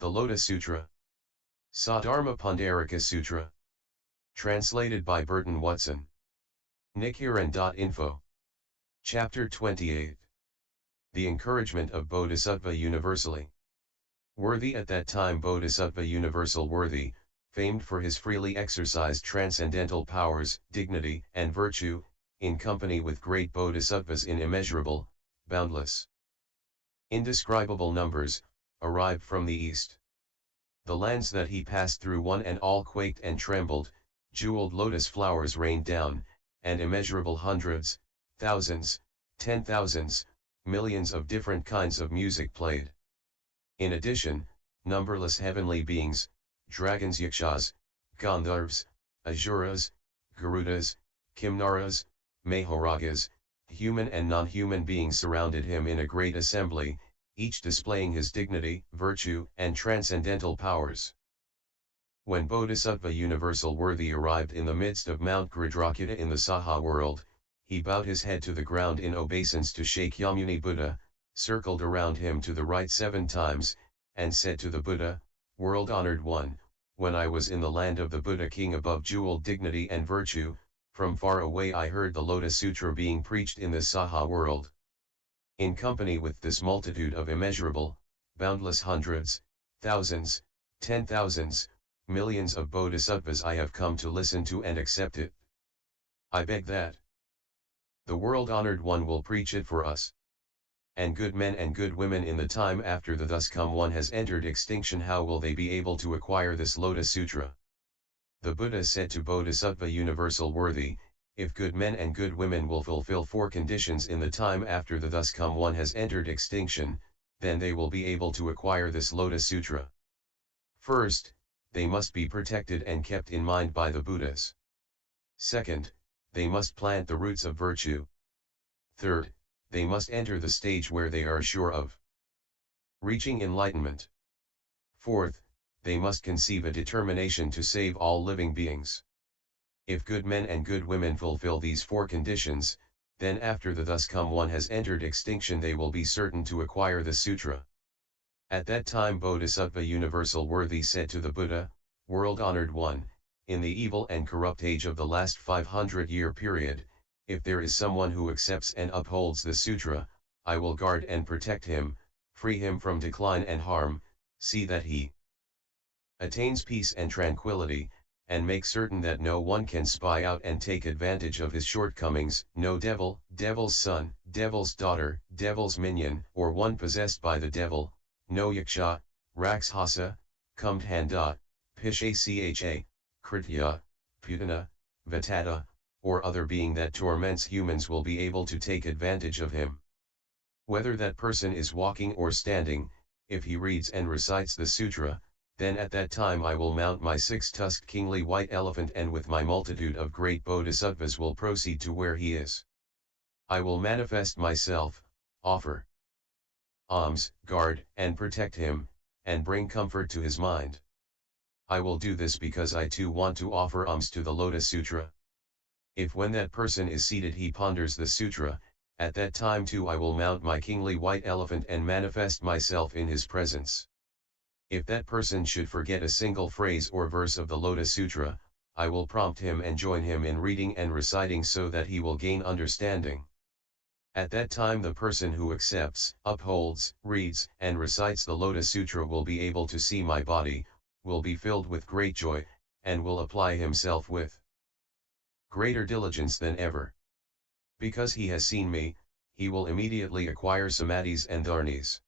The Lotus Sutra. Sadharma Pundarika Sutra. Translated by Burton Watson. Nichiren.info. Chapter 28. The Encouragement of Bodhisattva Universally. Worthy. At that time Bodhisattva Universal Worthy, famed for his freely exercised transcendental powers, dignity, and virtue, in company with great bodhisattvas in immeasurable, boundless, indescribable numbers, arrived from the east. The lands that he passed through one and all quaked and trembled, jeweled lotus flowers rained down, and immeasurable hundreds, thousands, 10,000s, millions of different kinds of music played. In addition, numberless heavenly beings, dragons, yakshas, gandharvas, asuras, garudas, kimnaras, mahoragas, human and non-human beings surrounded him in a great assembly, each displaying his dignity, virtue, and transcendental powers. When Bodhisattva Universal Worthy arrived in the midst of Mount Gridhrakuta in the saha world, he bowed his head to the ground in obeisance to Shakyamuni Buddha, circled around him to the right 7 times, and said to the Buddha, "World-honored one, when I was in the land of the Buddha king above jeweled dignity and virtue, from far away I heard the Lotus Sutra being preached in the saha world. In company with this multitude of immeasurable, boundless hundreds, thousands, 10,000s, millions of bodhisattvas I have come to listen to and accept it. I beg that the world-honored one will preach it for us. And good men and good women in the time after the thus come one has entered extinction, how will they be able to acquire this Lotus Sutra?" The Buddha said to Bodhisattva Universal Worthy, "If good men and good women will fulfill 4 conditions in the time after the thus come one has entered extinction, then they will be able to acquire this Lotus Sutra. First, they must be protected and kept in mind by the Buddhas. Second, they must plant the roots of virtue. Third, they must enter the stage where they are sure of reaching enlightenment. Fourth, they must conceive a determination to save all living beings. If good men and good women fulfill these 4 conditions, then after the thus come one has entered extinction they will be certain to acquire the sutra." At that time Bodhisattva Universal Worthy said to the Buddha, "World-honored one, in the evil and corrupt age of the last 500-year period, if there is someone who accepts and upholds the sutra, I will guard and protect him, free him from decline and harm, see that he attains peace and tranquility, and make certain that no one can spy out and take advantage of his shortcomings, no devil, devil's son, devil's daughter, devil's minion, or one possessed by the devil, no yaksha, rakshasa, kumdhanda, pishacha, kritya, putana, vatata, or other being that torments humans will be able to take advantage of him. Whether that person is walking or standing, if he reads and recites the sutra, then at that time I will mount my 6-tusked kingly white elephant and with my multitude of great bodhisattvas will proceed to where he is. I will manifest myself, offer alms, guard and protect him, and bring comfort to his mind. I will do this because I too want to offer alms to the Lotus Sutra. If when that person is seated he ponders the sutra, at that time too I will mount my kingly white elephant and manifest myself in his presence. If that person should forget a single phrase or verse of the Lotus Sutra, I will prompt him and join him in reading and reciting so that he will gain understanding. At that time the person who accepts, upholds, reads, and recites the Lotus Sutra will be able to see my body, will be filled with great joy, and will apply himself with greater diligence than ever. Because he has seen me, he will immediately acquire samadhis and dharnis.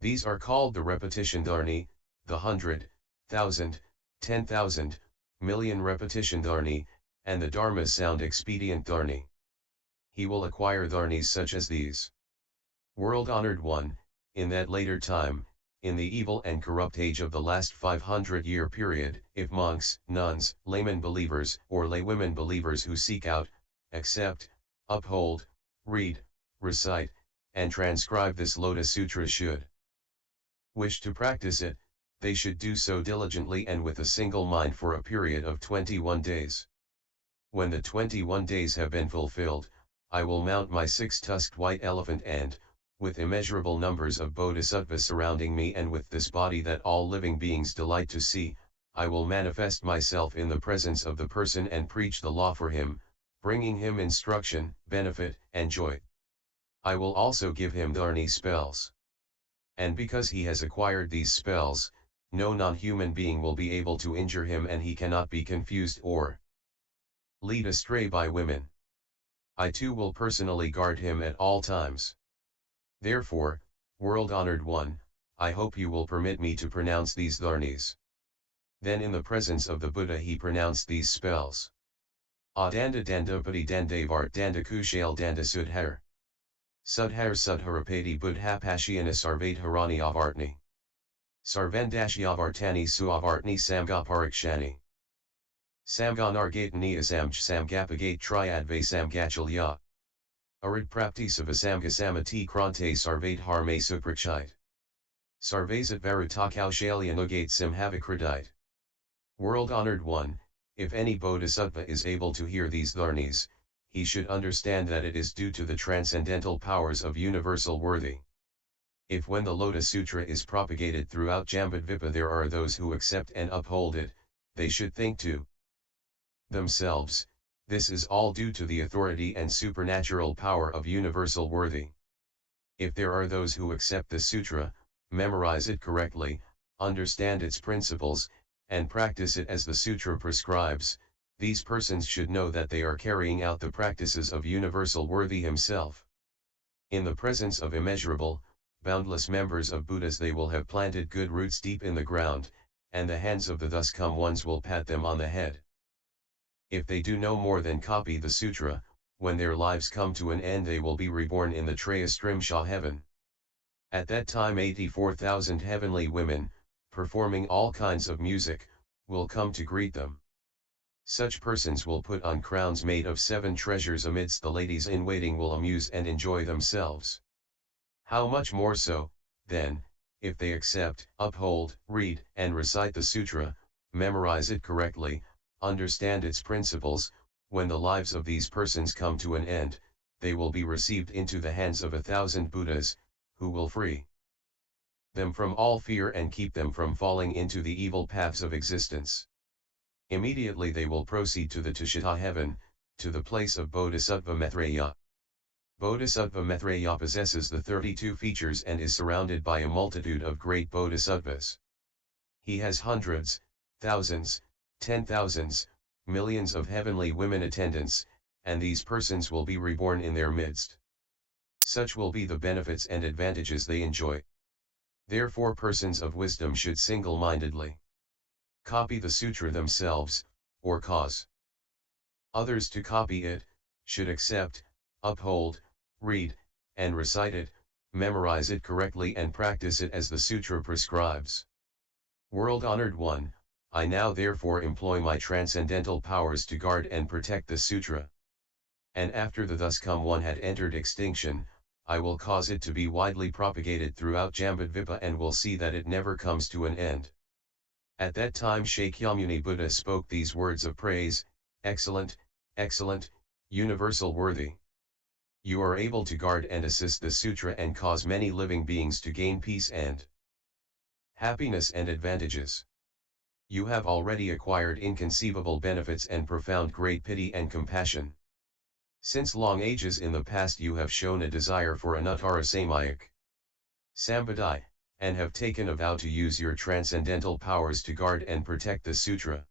These are called the repetition dharni, the 100, 1,000, 10,000, million repetition dharni, and the dharma sound expedient dharni. He will acquire dharnis such as these. World-honored one, in that later time, in the evil and corrupt age of the last 500-year period, if monks, nuns, laymen believers, or laywomen believers who seek out, accept, uphold, read, recite, and transcribe this Lotus Sutra should wish to practice it, they should do so diligently and with a single mind for a period of 21 days. When the 21 days have been fulfilled, I will mount my 6-tusked white elephant and, with immeasurable numbers of bodhisattvas surrounding me and with this body that all living beings delight to see, I will manifest myself in the presence of the person and preach the law for him, bringing him instruction, benefit, and joy. I will also give him dharani spells. And because he has acquired these spells, no non-human being will be able to injure him and he cannot be confused or lead astray by women. I too will personally guard him at all times. Therefore, world-honored one, I hope you will permit me to pronounce these dharnis. Then in the presence of the Buddha he pronounced these spells. Adanda dandapati dandavart dandakushale dandasudhar. Sudhar sudharapati buddha pashyana sarvate harani avartni. Sarvendashyavartani suavartni samgaparikshani. Samganargatani asamj samgapagate triadve samgachalya. Arid praptisavasamgasamati krante sarvate harme suprakshite. Sarvazat varutakaushalianugate simhavikradite. World-honored one, if any bodhisattva is able to hear these dharnis, he should understand that it is due to the transcendental powers of Universal Worthy. If when the Lotus Sutra is propagated throughout Jambudvipa there are those who accept and uphold it, they should think to themselves, this is all due to the authority and supernatural power of Universal Worthy. If there are those who accept the sutra, memorize it correctly, understand its principles, and practice it as the sutra prescribes, these persons should know that they are carrying out the practices of Universal Worthy himself. In the presence of immeasurable, boundless members of Buddhas they will have planted good roots deep in the ground, and the hands of the thus come ones will pat them on the head. If they do no more than copy the sutra, when their lives come to an end they will be reborn in the Trayastrimsha heaven. At that time 84,000 heavenly women, performing all kinds of music, will come to greet them. Such persons will put on crowns made of 7 treasures amidst the ladies in waiting will amuse and enjoy themselves. How much more so, then, if they accept, uphold, read, and recite the sutra, memorize it correctly, understand its principles, when the lives of these persons come to an end, they will be received into the hands of 1,000 Buddhas, who will free them from all fear and keep them from falling into the evil paths of existence. Immediately they will proceed to the Tushita heaven, to the place of Bodhisattva Maitreya. Bodhisattva Maitreya possesses the 32 features and is surrounded by a multitude of great bodhisattvas. He has hundreds, thousands, 10,000s, millions of heavenly women attendants, and these persons will be reborn in their midst. Such will be the benefits and advantages they enjoy. Therefore persons of wisdom should single-mindedly copy the sutra themselves, or cause others to copy it, should accept, uphold, read, and recite it, memorize it correctly and practice it as the sutra prescribes. World-honored one, I now therefore employ my transcendental powers to guard and protect the sutra. And after the thus come one had entered extinction, I will cause it to be widely propagated throughout Jambudvipa and will see that it never comes to an end. At that time Shakyamuni Buddha spoke these words of praise, excellent, excellent, universal worthy. You are able to guard and assist the sutra and cause many living beings to gain peace and happiness and advantages. You have already acquired inconceivable benefits and profound great pity and compassion. Since long ages in the past you have shown a desire for anuttara samayak sambadhi, and have taken a vow to use your transcendental powers to guard and protect the sutra.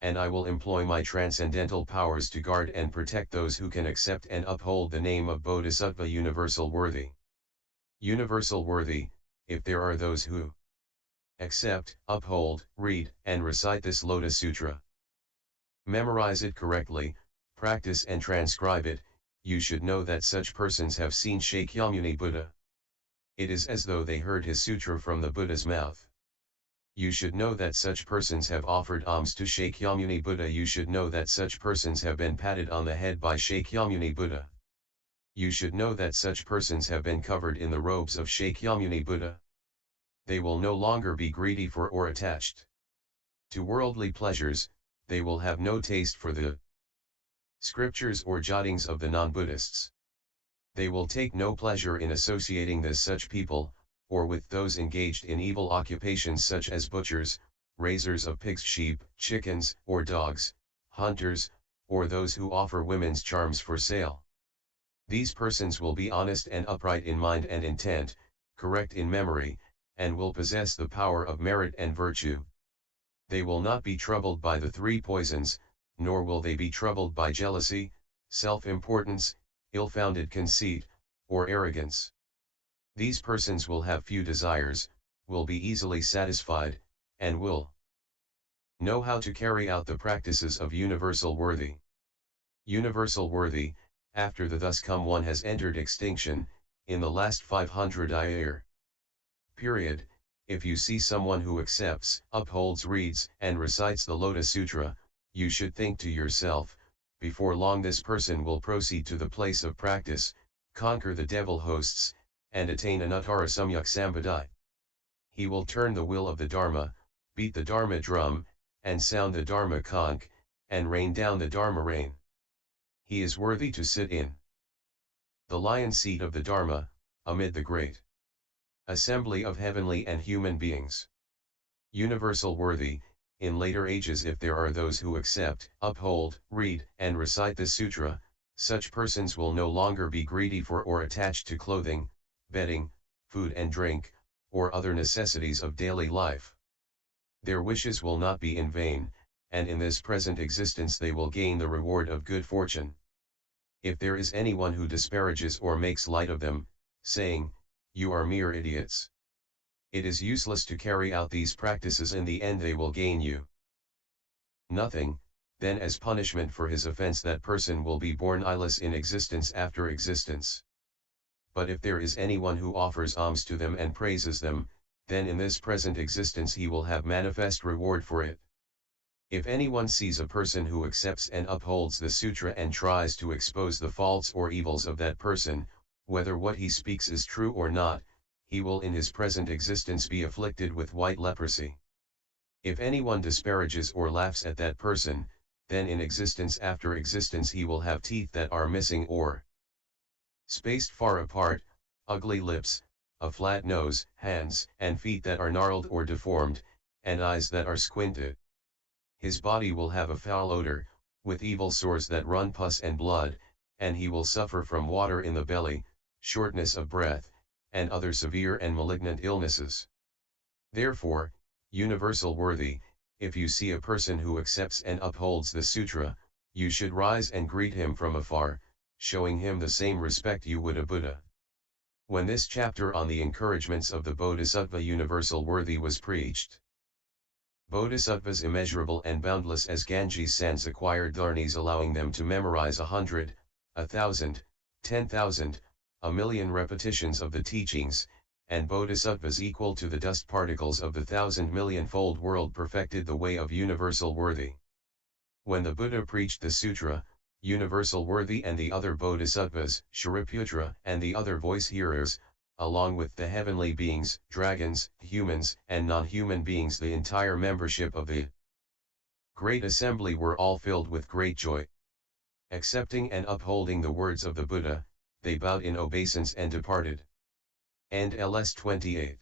And I will employ my transcendental powers to guard and protect those who can accept and uphold the name of Bodhisattva Universal Worthy. Universal Worthy, if there are those who accept, uphold, read, and recite this Lotus Sutra, memorize it correctly, practice and transcribe it, you should know that such persons have seen Shakyamuni Buddha. It is as though they heard his sutra from the Buddha's mouth. You should know that such persons have offered alms to Shakyamuni Buddha. You should know that such persons have been patted on the head by Shakyamuni Buddha. You should know that such persons have been covered in the robes of Shakyamuni Buddha. They will no longer be greedy for or attached to worldly pleasures, they will have no taste for the scriptures or jottings of the non-Buddhists. They will take no pleasure in associating with such people, or with those engaged in evil occupations such as butchers, raisers of pigs, sheep, chickens, or dogs, hunters, or those who offer women's charms for sale. These persons will be honest and upright in mind and intent, correct in memory, and will possess the power of merit and virtue. They will not be troubled by the three poisons, nor will they be troubled by jealousy, self-importance, ill-founded conceit, or arrogance. These persons will have few desires, will be easily satisfied, and will know how to carry out the practices of Universal Worthy. Universal Worthy, after the thus come one has entered extinction, in the last 500 year period. If you see someone who accepts, upholds, reads, and recites the Lotus Sutra, you should think to yourself, before long this person will proceed to the place of practice, conquer the devil hosts, and attain Anuttara Samyak Sambadhi. He will turn the wheel of the Dharma, beat the Dharma drum, and sound the Dharma conch, and rain down the Dharma rain. He is worthy to sit in the lion seat of the Dharma, amid the great assembly of heavenly and human beings. Universal Worthy, in later ages if there are those who accept, uphold, read, and recite this sutra, such persons will no longer be greedy for or attached to clothing, bedding, food and drink, or other necessities of daily life. Their wishes will not be in vain, and in this present existence they will gain the reward of good fortune. If there is anyone who disparages or makes light of them, saying, "You are mere idiots," it is useless to carry out these practices. In the end they will gain you nothing. Then as punishment for his offense that person will be born eyeless in existence after existence. But if there is anyone who offers alms to them and praises them, then in this present existence he will have manifest reward for it. If anyone sees a person who accepts and upholds the sutra and tries to expose the faults or evils of that person, whether what he speaks is true or not, he will in his present existence be afflicted with white leprosy. If anyone disparages or laughs at that person, then in existence after existence he will have teeth that are missing or spaced far apart, ugly lips, a flat nose, hands and feet that are gnarled or deformed, and eyes that are squinted. His body will have a foul odor, with evil sores that run pus and blood, and he will suffer from water in the belly, shortness of breath, and other severe and malignant illnesses. Therefore, Universal Worthy, if you see a person who accepts and upholds the sutra, you should rise and greet him from afar, showing him the same respect you would a Buddha. When this chapter on the encouragements of the Bodhisattva Universal Worthy was preached, Bodhisattvas immeasurable and boundless as Ganges Sans acquired dharnis, allowing them to memorize 100, 1,000, 10,000, 1,000,000 repetitions of the teachings, and bodhisattvas equal to the dust particles of the 1,000,000,000-fold world perfected the way of Universal Worthy. When the Buddha preached the sutra, Universal Worthy and the other bodhisattvas, Shariputra and the other voice hearers, along with the heavenly beings, dragons, humans, and non-human beings, the entire membership of the great assembly were all filled with great joy. Accepting and upholding the words of the Buddha, they bowed in obeisance and departed. And LS 28.